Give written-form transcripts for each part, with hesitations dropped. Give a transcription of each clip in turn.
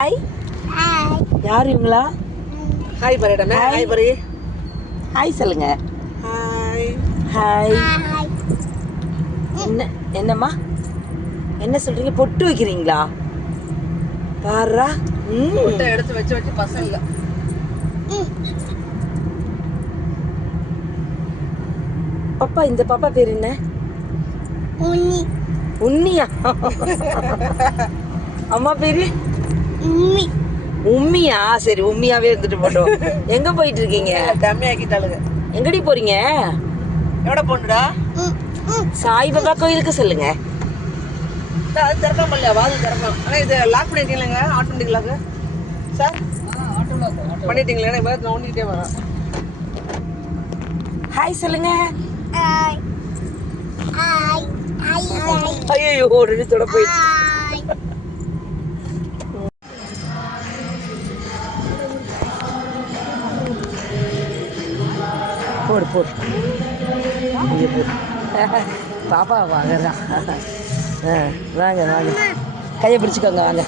Hi. யார் இவங்களா? Hi பரேடமே. Hi பரே. Hi சொல்லுங்க. ஹாய். ஹாய். என்னம்மா என்ன சொல்றீங்க? பொட்டு வைக்கிறீங்களா? பாரா. பொட்டை எடுத்து வச்சு பசங்க. பாப்பா, இந்த பாப்பா பேர் என்ன? உன்னியா? அம்மா பேரு உம்மியா? சரி, உம்மியாவே இருந்துட்டு போட்டோம். எங்க போயிட்டு இருக்கீங்க? டம்மி ஆக்கிட்டாளுங்க. எங்கடி போறீங்க? எவ்வளோ போண்டுடா? சாய்பாபா கோயிலுக்கு சொல்லுங்க. அது திறக்காம இல்லையா? வாது திறக்கலாம். ஆனால் இது லாக் பண்ணிட்டீங்களேங்க, ஆட்டோமேட்டிக் லாக்கு சார். பண்ணிட்டீங்களே, இப்போ நான் ஒன்றிக்கிட்டே வரேன். ஹாய் சொல்லுங்க. ஐயோ, ஒரு நிமிஷத்தோட போயிடுச்சு. போடு போடு. இங்கே போடு. பாப்பா வாங்கதான். வாங்க வாங்க, கையை பிடிச்சிக்கோங்க. வாங்க,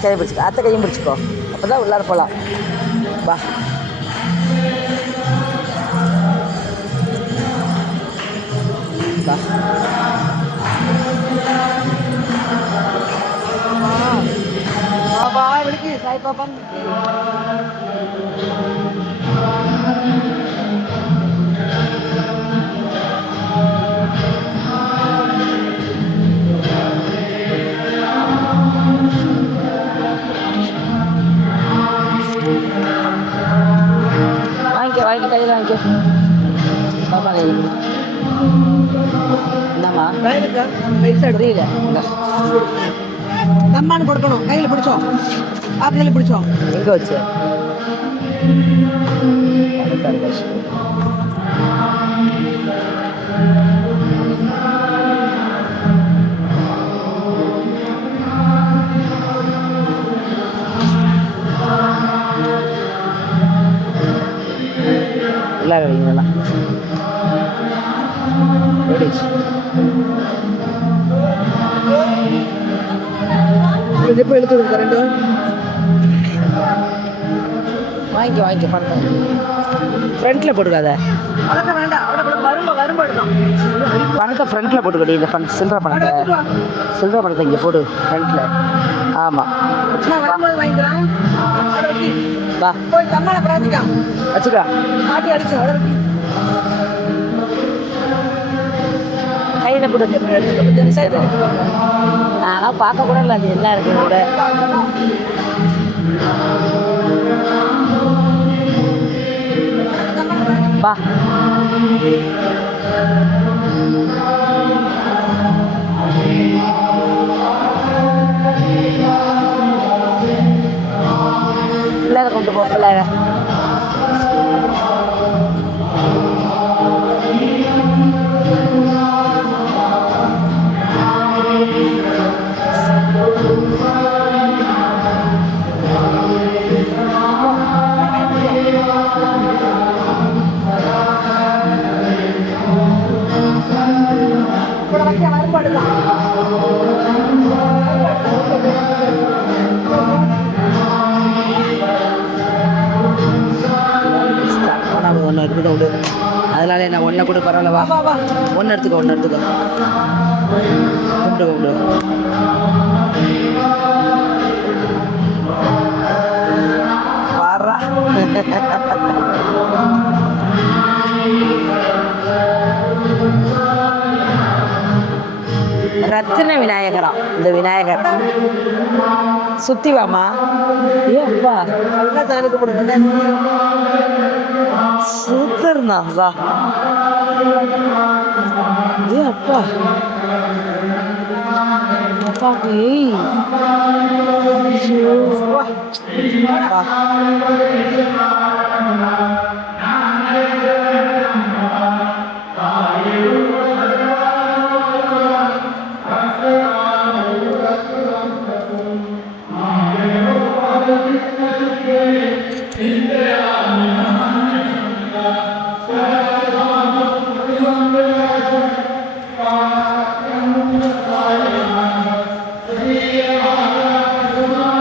கையை பிடிச்சிக்கோ. அத்தை கையும் பிடிச்சிக்கோ. அப்போ தான் உள்ளார போகலாம். வா. பாபா விழுக்கு சாய் பாப்பா. வாங்கிக்க வாங்கி கையில் வாங்கிக்க. பாப்பா கையில் என்னம்மா புரியல. நம்மானு கொடுக்கணும். கையில் பிடிச்சோம். கையில் பிடிச்சோம். எங்கே வச்சு? எல்லாம் கிடைக்குங்களா? எப்போ எடுத்து கொடுக்க ரெண்டு வாங்கிக்க பண்ணுறேன். ஃப்ரண்ட்டில் போட்டுக்காத. அதெல்லாம் வேண்டாம். வரும்போது தான் பணத்தை ஃப்ரண்ட்டில் போட்டுக்கடி. இந்த சில்லற பணத்தை இங்கே போடு ஃப்ரண்ட்டில். ஆமாம், வரும்போது வாங்கிக்கிறேன். வா போய் தம்மான பிரார்த்திக்கா வச்சுக்கா. பாட்டி அடிச்சு வளர்த்தி கையில் போட்டு. நான்லாம் பார்க்க கூட இல்லை அது என்ன இருக்குது கூட. வா. பிள்ளைங்க கொண்டு போ. பிள்ளைங்க ஒன்று எடுத்துக்க விடு. அதனால என்ன ஒன்றை கூட பரவாயில்லவா? ஒன்று எடுத்துக்கோ. கும்பிட்டு கும்பிடு. பாரா. ரத்தின விநாயகரா இந்த விநாயகர். சுத்தி வாமா. ஏப்பா சூப்பர்ண்ணா. வா. ஏ அப்பா அப்பா. ஏய் Hallelujah.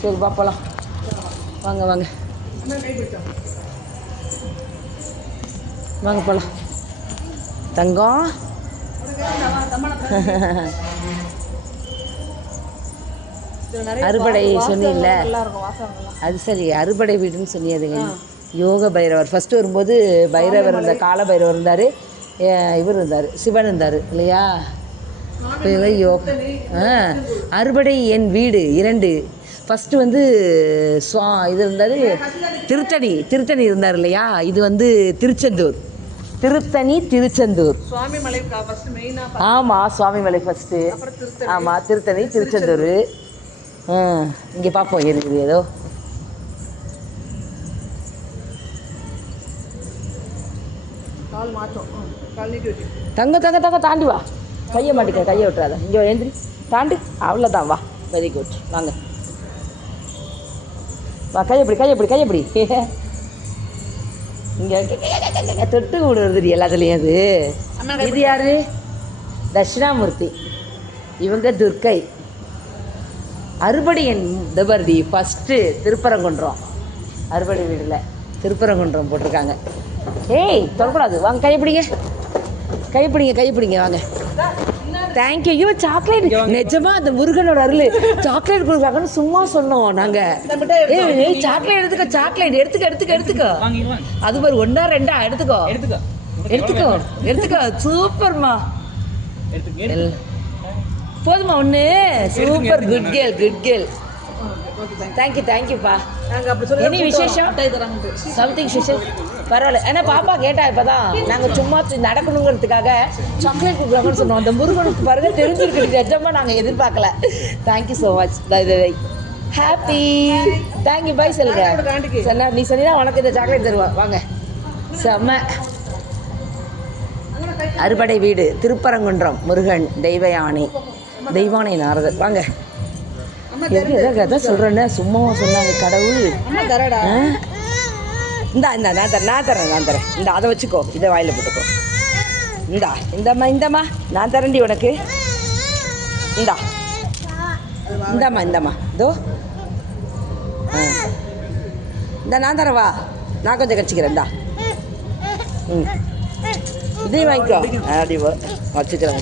சரி பார்ப்பலாம். வாங்க வாங்க வாங்க போகலாம். தங்கம் அறுபடை சொன்னீங்கல்ல, அது சரி அறுபடை வீடுன்னு சொன்னியதுங்க. யோக பைரவர் ஃபஸ்ட்டு வரும்போது பைரவர் இருந்தார், கால பைரவர் இருந்தார், இவர் இருந்தார், சிவன் இருந்தார் இல்லையா? அறுபடை என் வீடு 2. ஃபஸ்ட்டு வந்து இது இருந்தார் திருத்தணி இருந்தார் இல்லையா? இது வந்து திருச்செந்தூர், திருச்செந்தூர் சுவாமிமலை ஃபர்ஸ்ட் மெயினா. ஆமாம், சுவாமிமலை ஃபஸ்ட்டு. ஆமாம், திருச்செந்தூர். இங்கே பார்ப்போம் இருக்குது ஏதோ. தங்க தாண்டி வா, கையை மாட்டிக்க, கையை விட்டுறாத, இங்கே எழுந்திரி தாண்டி, அவ்வளோதான் வா. வெரி குட், வாங்க வா, கையப்படி இங்கே தொட்டு விடுறது எல்லாத்துலேயும். அது இது யாரு? தட்சிணாமூர்த்தி. இவங்க துர்க்கை. அறுபடி என் தபர்டி ஃபஸ்ட்டு திருப்பரங்குன்றம், அறுபடி வீடில் திருப்பரங்குன்றம் போட்டிருக்காங்க. ஏய் தொடக்கூடாது, வாங்க கைப்பிடிங்க வாங்க. தேங்க்யூ. ஐயோ சாக்லேட், நிஜமா அந்த முருகனோட அருள், சாக்லேட் கொடுக்குறாங்கன்னு சும்மா சொன்னோம் நாங்கள். ஏய் சாக்லேட் எடுத்துக்கோ. அது மாதிரி 1 2 எடுத்துக்கோ. சூப்பர்மா, போதுமா 1? Super, good girl. தேங்க்யூப்பா. எனி விசேஷம்? Something special? பரவாயில்ல. ஏன்னா பாப்பா கேட்டா இப்போ தான், நாங்கள் சும்மா நடக்கணுங்கிறதுக்காக சாக்லேட் கொடுக்குறாங்கன்னு சொன்னோம். அந்த முருகனுக்கு பாருங்க தெரிஞ்சிருக்கு, நிஜமாக நாங்கள் எதிர்பார்க்கல. Thank you so much. Happy. Thank you, bye சொல்லுங்க. நீ சொன்னா உனக்கு இந்த சாக்லேட் தருவா. வாங்க, செம்ம. அறுபடை வீடு திருப்பரங்குன்றம் முருகன் தெய்வ யானை தெய்வானை நாரதர் வாங்க. எதை சொல்கிறேன்னு சும்மாவா சொன்னாங்க கடவுள். இந்தா இந்தா நான் தரேன் இந்த அதை வச்சுக்கோ, இதை வாயில் போட்டுக்கோ. இந்தம்மா நான் தரேன்டி உனக்கு. இந்தாம்மா இதோ நான் தரவா, நான் கொஞ்சம் கழிச்சிக்கிறேன். இதையும் வாங்கிக்கோ. அப்படி வச்சுக்கிறேன்.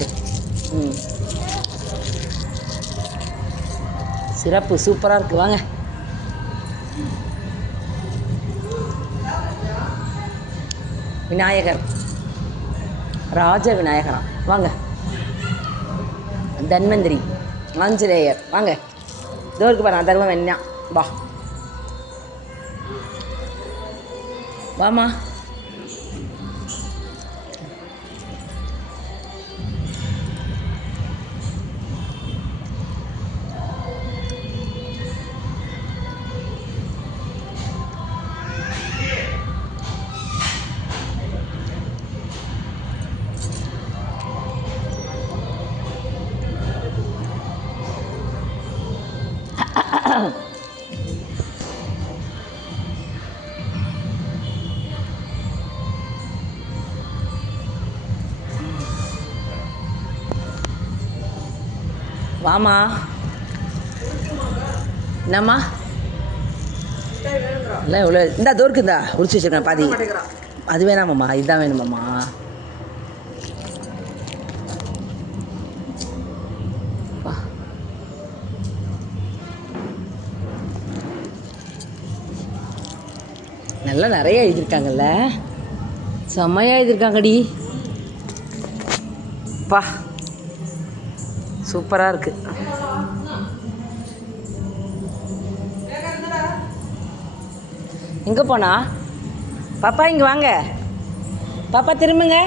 சிறப்பு சூப்பராக இருக்குது. வாங்க. விநாயகர் ராஜ விநாயகரா வாங்க. தன்வந்திரி ஆஞ்சநேயர் வாங்க. இதோ இருக்கு பாரு, நான் தருவேன் என்ன. வாமா. வாமா. என்னம்மா இல்லை இவ்வளோ இந்தா தோற்குந்தா உரிச்சு வச்சுருக்கேன் பாதி. அது வேணாமாம்மா, இதுதான் வேணுமாம்மா. நல்லா நிறைய எழுதியிருக்காங்கல்ல, செம்மையாக எழுதியிருக்காங்கடி. பா சூப்பராக இருக்குது. எங்கே போனா பாப்பா? இங்கே வாங்க பாப்பா, திரும்புங்க.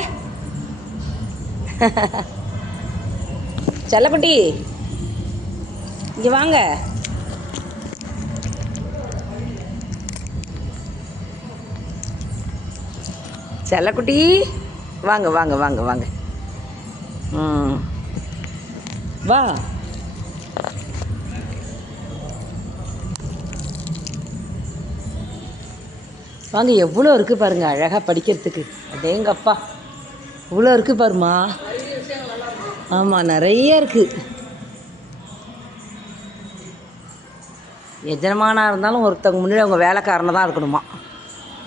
செல்லக்குட்டி இங்கே வாங்க. செல்லக்குட்டி வாங்க வாங்க வாங்க வாங்க. வா. வாங்க. எவ்வளோ இருக்குது பாருங்கள் அழகாக படிக்கிறதுக்கு. அடேங்கப்பா இவ்வளோ இருக்குது பாருமா. ஆமாம் நிறைய இருக்குது. எஜமானாக இருந்தாலும் ஒருத்தவங்க முன்னாடி அவங்க வேலைக்காரனை தான் இருக்கணுமா.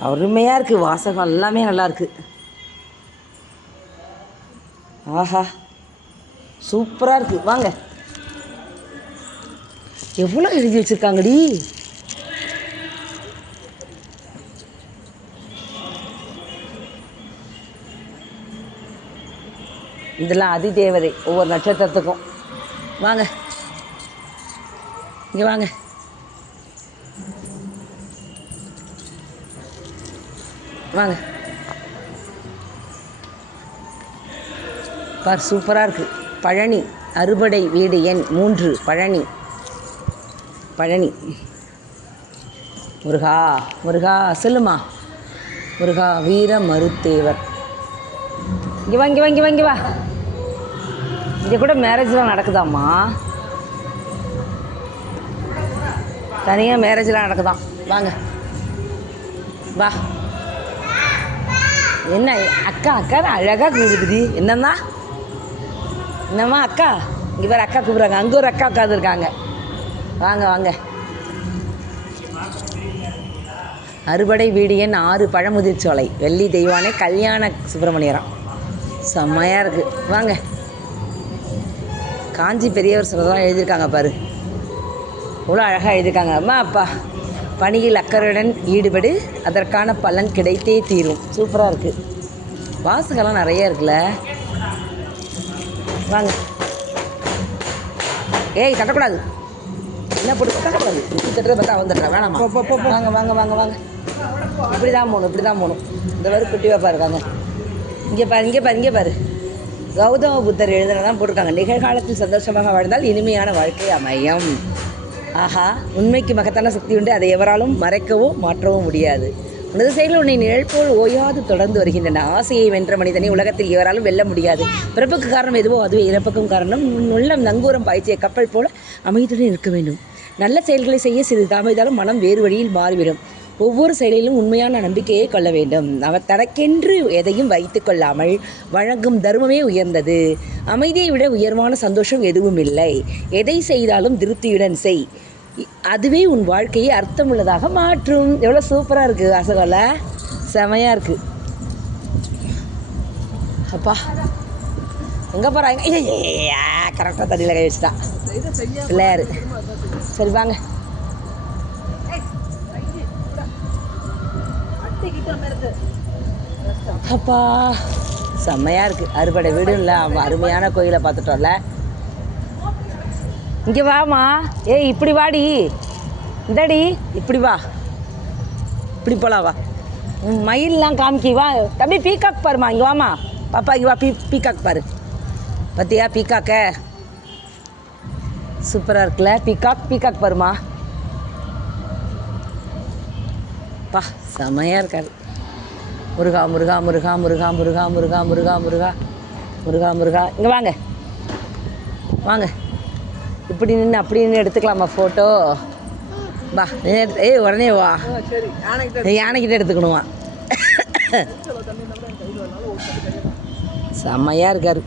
அருமையாக இருக்குது. வாசகம் எல்லாமே நல்லாயிருக்கு. ஆஹா சூப்பராக இருக்குது. வாங்க. எவ்வளோ எழுதி வச்சுருக்காங்கடி. இதெல்லாம் அதிதேவதை ஒவ்வொரு நட்சத்திரத்துக்கும். வாங்க இங்கே வாங்க. வாங்க பார், சூப்பராக இருக்குது. பழனி அறுபடை வீடு எண் 3 பழனி. முருகா முருகா சொல்லுமா. முருகா வீர மருத்தேவர். இங்கே வா இங்கே வா இங்கே வா இங்கே வா. இங்கே கூட மேரேஜ்லாம் நடக்குதாம்மா. தனியாக மேரேஜ்லாம் நடக்குதாம். வாங்க வா. என்ன அக்கா அக்கா அழகாக கூடுதுடி. என்னம்மா அக்கா இங்கே வேறு அக்கா கூப்பிட்றாங்க. அங்கே ஒரு அக்கா உட்காந்துருக்காங்க. வாங்க வாங்க. அறுபடை வீடு எண் 6 பழமுதிர்ச்சோலை வெள்ளி தெய்வானை கல்யாண சுப்பிரமணியரம். செம்மையாக இருக்குது. வாங்க. காஞ்சி பெரியவர் சொல்கிறதெல்லாம் எழுதியிருக்காங்க பாரு, இவ்வளோ அழகாக எழுதியிருக்காங்க. அம்மா அப்பா பணியில் அக்கறையுடன் ஈடுபடு, அதற்கான பலன் கிடைத்தே தீரும். சூப்பராக இருக்குது. வாசகெல்லாம் நிறைய இருக்குல்ல. வாங்க. ஏய் கட்டக்கூடாது. என்ன போட்டு கட்டக்கூடாது. தட்டுறத பார்த்தா வந்துடுறேன். வேணாமா. வாங்க வாங்க வாங்க வாங்க. இப்படி தான் போகணும். இந்த மாதிரி குட்டி வைப்பா இருக்காங்க. இங்கே பாரு. கௌதம புத்தர் எழுதுனதான் போட்டிருக்காங்க. நிகழ்காலத்தில் சந்தோஷமாக வாழ்ந்தால் இனிமையான வாழ்க்கை அமையும். ஆஹா, உண்மைக்கு மகத்தான சக்தி உண்டு. அதை எவராலும் மறைக்கவோ மாற்றவும் முடியாது. உனது செயலில் உன்னை நிழல் போல் ஓயாது தொடர்ந்து வருகின்றன. ஆசையை வென்ற மனிதனை உலகத்தில் எவராலும் வெல்ல முடியாது. பிறப்புக்கு காரணம் எதுவோ அதுவே இறப்புக்கும் காரணம். உள்ளம் நங்கூரம் பாய்ச்சிய கப்பல் போல அமைதியுடன் இருக்க வேண்டும். நல்ல செயல்களை செய்ய சிறிது தாமதித்தாலும் மனம் வேறு வழியில் மாறிவிடும். ஒவ்வொரு செயலிலும் உண்மையான நம்பிக்கையை கொள்ள வேண்டும். அவர் தனக்கென்று எதையும் வைத்து கொள்ளாமல் வழங்கும் தர்மமே உயர்ந்தது. அமைதியை விட உயர்வான சந்தோஷம் எதுவும் இல்லை. எதை செய்தாலும் திருப்தியுடன் செய், அதுவே உன் வாழ்க்கையை அர்த்தமுள்ளதாக மாற்றும். எவ்வளோ சூப்பராக இருக்குது வாசகம்ல, செமையாக இருக்குது. அப்பா எங்கே போகிறாங்க? கரெக்டாக தண்ணியில் கை வச்சுட்டா பிள்ளையாரு. சரி வாங்க. அப்பா செம்மையாக இருக்குது. அறுபடை வீடும் இல்லை, அருமையான கோயிலை பார்த்துட்டோம்ல. இங்கே வாமா. ஏய் இப்படி வாடி, இந்தாடி இப்படி வா, இப்படி போகலாம் வா. மயிலெலாம் காமிக்கி வா தம்பி. பீகாக் பாருமா, இங்கே வாமா பாப்பா, இங்கே வா. பீகாக் பாரு, பார்த்தியா பீகாக்க? சூப்பராக இருக்குல்ல பீகாக் பாருமா. பா செமையாக இருக்காரு. முருகா முருகா முருகா முருகா முருகா முருகா முருகா முருகா முருகா முருகா. இங்கே வாங்க வாங்க. இப்படி நின்று அப்படி நின்று எடுத்துக்கலாமா ஃபோட்டோ? வா ஏய் உடனே வா. யானைக்கிட்ட எடுத்துக்கணுமா? செம்மையாக இருக்கார்.